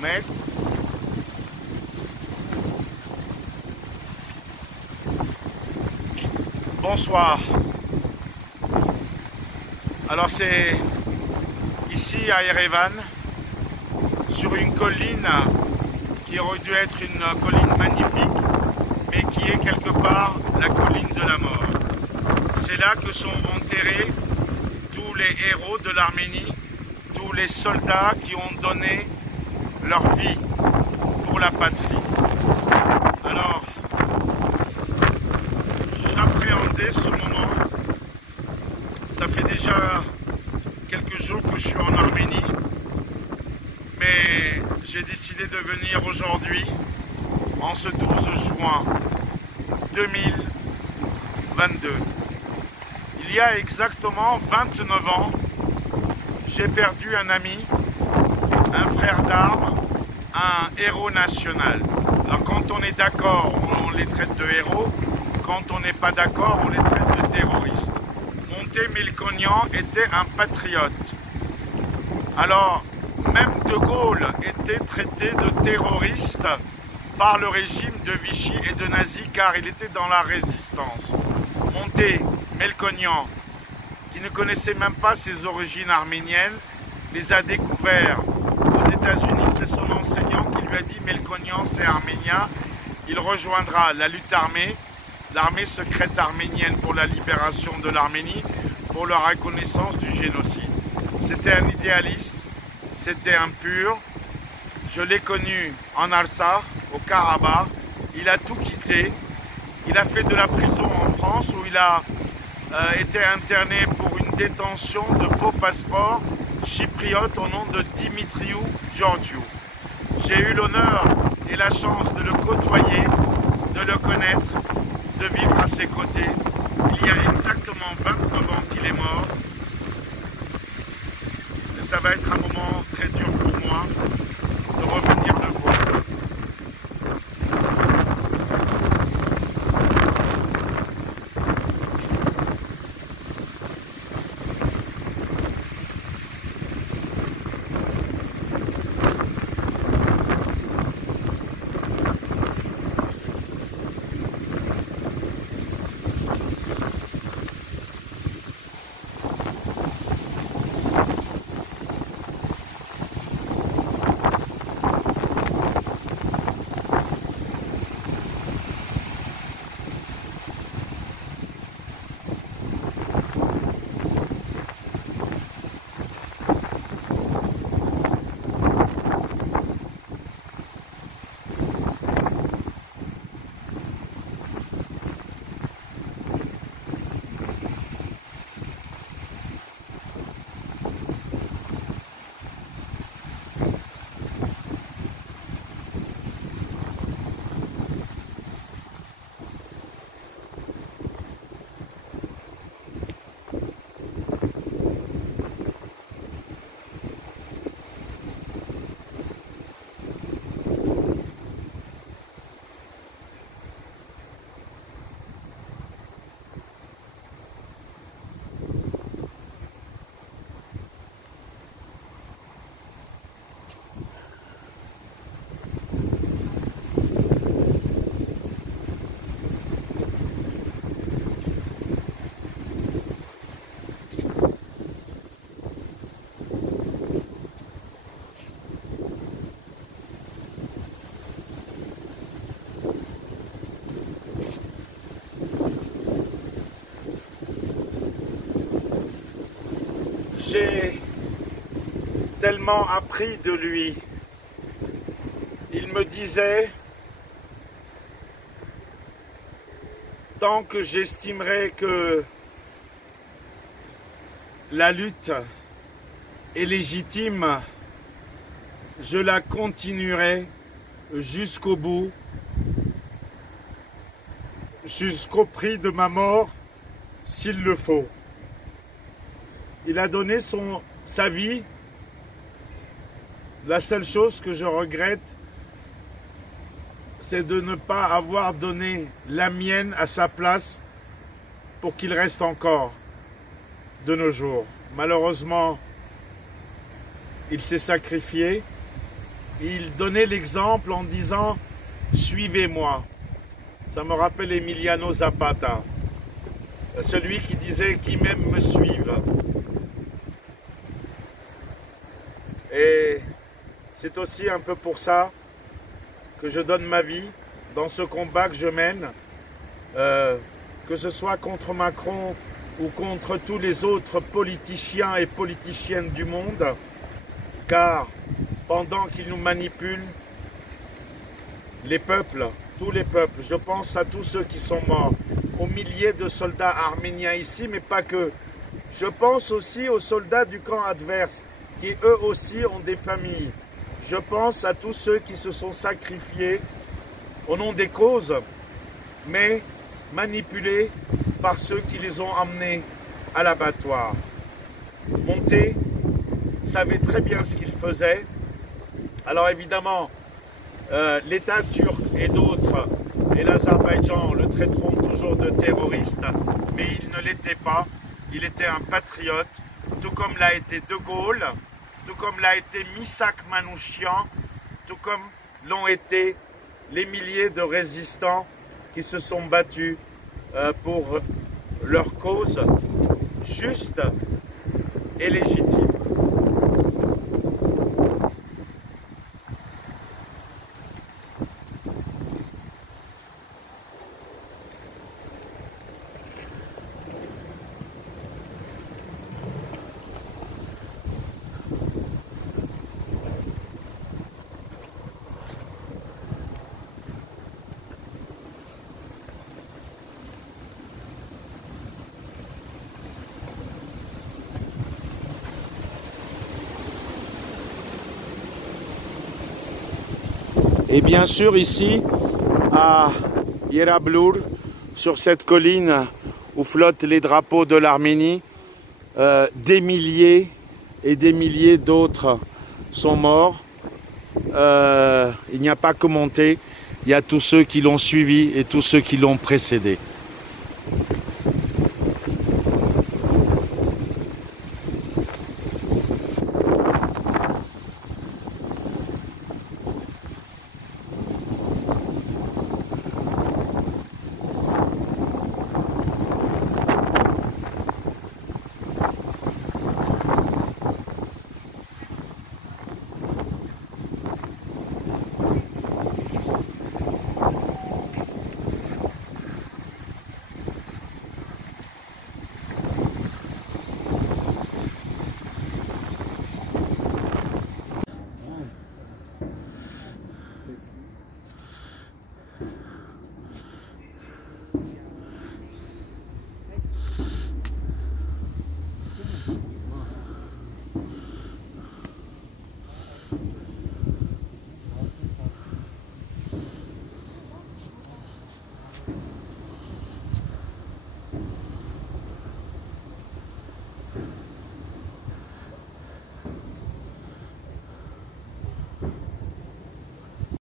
Mais bonsoir. Alors c'est ici à Erevan, sur une colline qui aurait dû être une colline magnifique, mais qui est quelque part la colline de la mort. C'est là que sont enterrés tous les héros de l'Arménie, tous les soldats qui ont donné leur vie pour la patrie. Alors, j'appréhendais ce moment. Ça fait déjà quelques jours que je suis en Arménie, mais j'ai décidé de venir aujourd'hui, en ce 12 juin 2022. Il y a exactement 29 ans, j'ai perdu un ami, un frère d'armes, un héros national. Alors quand on est d'accord, on les traite de héros. Quand on n'est pas d'accord, on les traite de terroristes. Monté Melkonian était un patriote. Alors, même De Gaulle était traité de terroriste par le régime de Vichy et de Nazi, car il était dans la résistance. Monté Melkonian, qui ne connaissait même pas ses origines arméniennes, les a découverts aux États-Unis. C'est son enseignant qui lui a dit « Melkonian, c'est arménien ». Il rejoindra la lutte armée, l'armée secrète arménienne pour la libération de l'Arménie, pour la reconnaissance du génocide. C'était un idéaliste, c'était un pur. Je l'ai connu en Artsakh, au Karabakh. Il a tout quitté. Il a fait de la prison en France où il a été interné pour une détention de faux passeports chypriotes au nom de Dimitriou Georgiou. J'ai eu l'honneur et la chance de le côtoyer, de le connaître, de vivre à ses côtés. Il y a exactement 29 ans qu'il est mort. Et ça va être un moment très dur pour moi de revenir le voir. J'ai tellement appris de lui. Il me disait, tant que j'estimerai que la lutte est légitime, je la continuerai jusqu'au bout, jusqu'au prix de ma mort, s'il le faut. Il a donné sa vie. La seule chose que je regrette, c'est de ne pas avoir donné la mienne à sa place pour qu'il reste encore de nos jours. Malheureusement, il s'est sacrifié. Il donnait l'exemple en disant « Suivez-moi ». Ça me rappelle Emiliano Zapata, celui qui disait « Qui m'aime me suive ». Et c'est aussi un peu pour ça que je donne ma vie dans ce combat que je mène, que ce soit contre Macron ou contre tous les autres politiciens et politiciennes du monde, car pendant qu'ils nous manipulent, les peuples, tous les peuples, je pense à tous ceux qui sont morts, aux milliers de soldats arméniens ici, mais pas que. Je pense aussi aux soldats du camp adverse, qui eux aussi ont des familles. Je pense à tous ceux qui se sont sacrifiés au nom des causes, mais manipulés par ceux qui les ont emmenés à l'abattoir. Monté savait très bien ce qu'il faisait. Alors évidemment, l'État turc et d'autres, et l'Azerbaïdjan le traiteront toujours de terroriste, mais il ne l'était pas. Il était un patriote, tout comme l'a été De Gaulle, tout comme l'a été Misak Manouchian, tout comme l'ont été les milliers de résistants qui se sont battus pour leur cause juste et légitime. Et bien sûr ici, à Yerablur, sur cette colline où flottent les drapeaux de l'Arménie, des milliers et des milliers d'autres sont morts. Il n'y a pas que monté, il y a tous ceux qui l'ont suivi et tous ceux qui l'ont précédé.